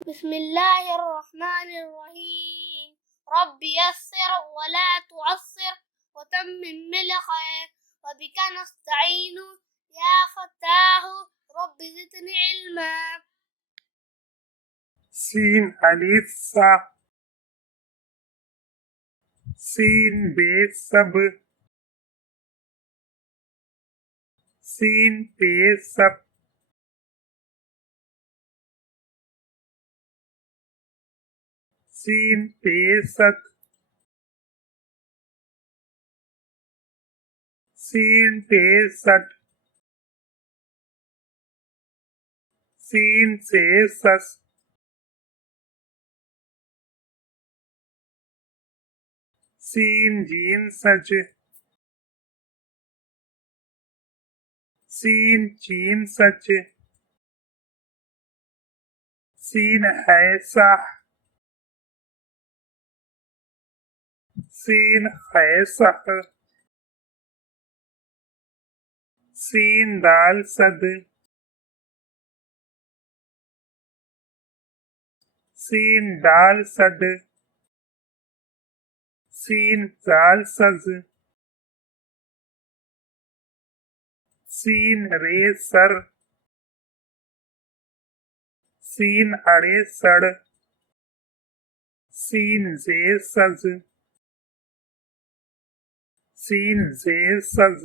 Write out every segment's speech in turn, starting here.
बिस्मिल्लाहिर्रहमानिर्रहीम। रब्बि यस्सिर वला तुअस्सिर वतम्मिम बिल खैर वबिका नस्तईनु या फत्ताहु रब्बि ज़िदनी इल्मा। सीन अलिफ सा, सीन बे सब, सीन पे सब, सीन पे सत, सीन पे सट, सीन से सस, सीन जीन सज, सीन चीन सच, सीन है साह, सीन है सह, सीन दाल सद, सीन दाल सद, सीन दाल सज, सीन रे सर, सीन अड़े सड़, सीन जे सज, सीन जे सज,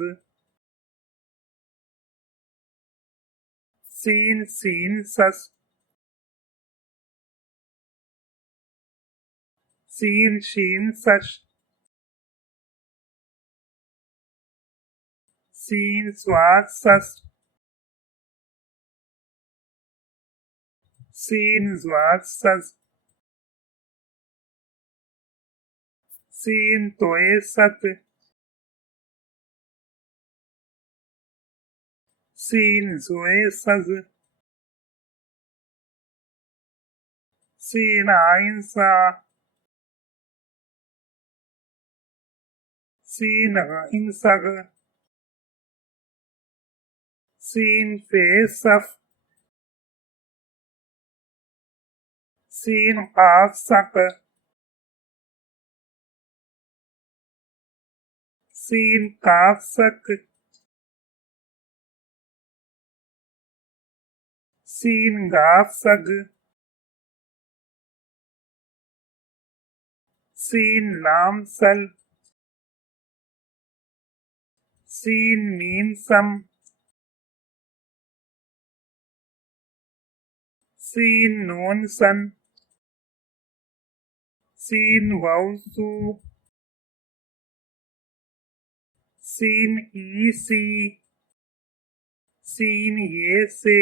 सीन सीन सस, सीन शीन सश, सीन स्वाद सस, सीन स्वाद सस, सीन तोए सत, सीन जोए सज, सीन आइन सा, सीन आइन सग, सीन फे सफ, सीन काफ सक, सीन काफ सक, सीन गाफ सग, सीन लाम सल, सीन मीम सम, सीन नून सन, सीन वाव सू, सीन ई सी, सीन ये से,